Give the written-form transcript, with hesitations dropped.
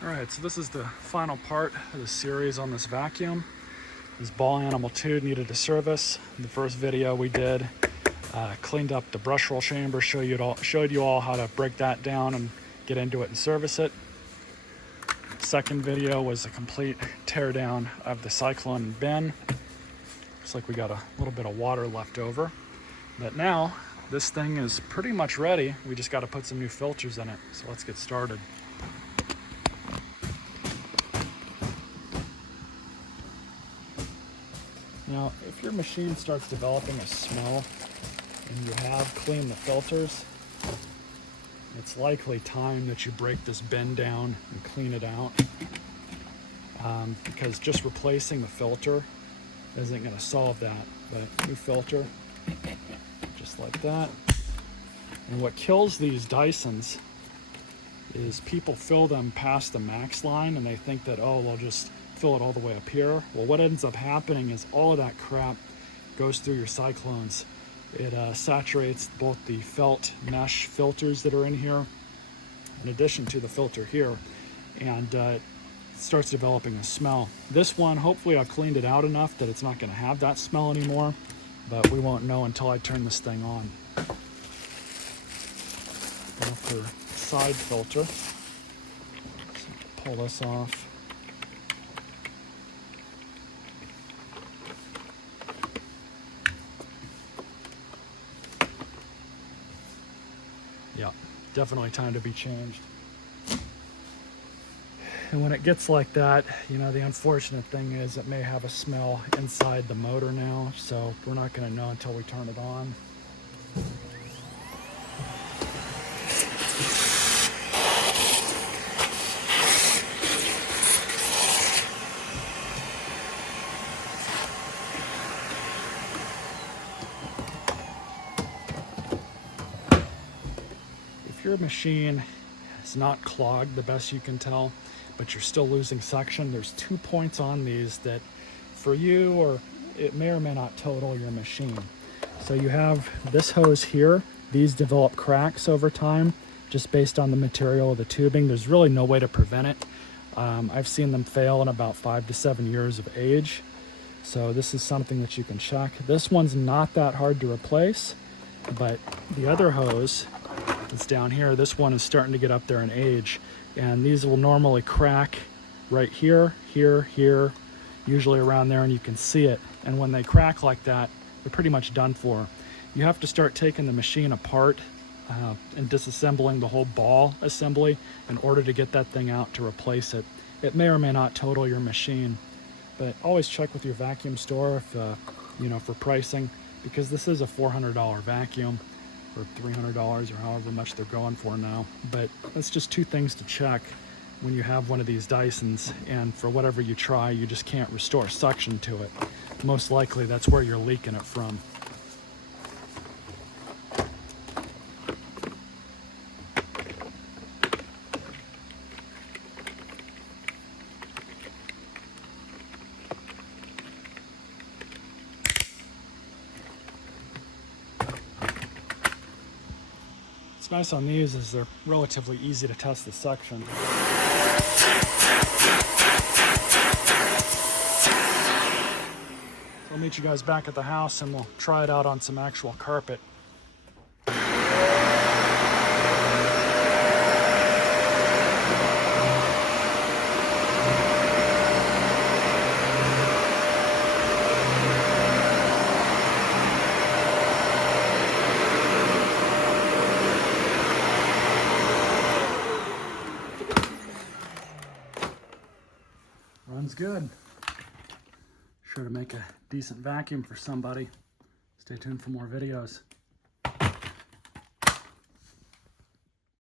All right, so this is the final part of the series on this vacuum. This ball animal 2 needed a service. In the first video we did, cleaned up the brush roll chamber, showed you all how to break that down and get into it and service it. Second video was a complete tear down of the cyclone bin. Looks like we got a little bit of water left over. But now this thing is pretty much ready. We just got to put some new filters in it. So let's get started. Now, if your machine starts developing a smell and you have cleaned the filters, it's likely time that you break this bin down and clean it out. Because just replacing the filter isn't going to solve that. But new filter, just like that. And what kills these Dysons is people fill them past the max line and they think that, oh, they'll just fill it all the way up here. Well, what ends up happening is all of that crap goes through your cyclones. It saturates both the felt mesh filters that are in here, in addition to the filter here, and it starts developing a smell. This one, hopefully I've cleaned it out enough that it's not going to have that smell anymore, but we won't know until I turn this thing on. After side filter, so pull this off. Yeah, definitely time to be changed. And when it gets like that, you know, the unfortunate thing is it may have a smell inside the motor now, so we're not going to know until we turn it on. If your machine is not clogged the best you can tell, but you're still losing suction, there's 2 points on these that for you, or it may or may not total your machine. So you have this hose here. These develop cracks over time just based on the material of the tubing. There's really no way to prevent it. I've seen them fail in about 5 to 7 years of age. So this is something that you can check. This one's not that hard to replace, but the other hose that's down here, this one is starting to get up there in age, and these will normally crack right here, here, usually around there, and you can see it. And when they crack like that, they're pretty much done for. You have to start taking the machine apart and disassembling the whole ball assembly in order to get that thing out to replace it. It may or may not total your machine, but always check with your vacuum store if you know, for pricing, because this is a $400 vacuum or $300 or however much they're going for now. But that's just 2 things to check when you have one of these Dysons, and for whatever you try, you just can't restore suction to it. Most likely that's where you're leaking it from. What's nice on these is they're relatively easy to test the suction. So I'll meet you guys back at the house and we'll try it out on some actual carpet. Runs good. Sure to make a decent vacuum for somebody. Stay tuned for more videos.